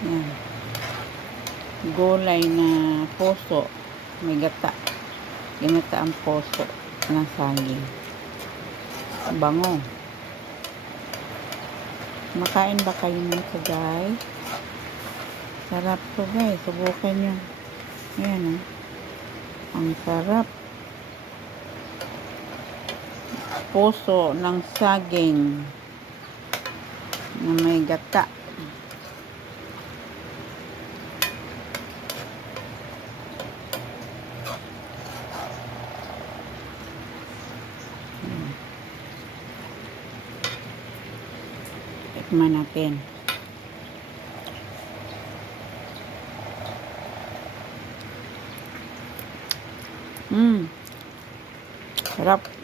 Yan. Gulay na puso. May gata. Ginata ang puso ng saging. Bango. Makain ba kayo nito, guys? Sarap to, guys. Subukan nyo. Ayan, oh. Ang sarap. Puso ng saging na may gata. Tikman natin. Sarap.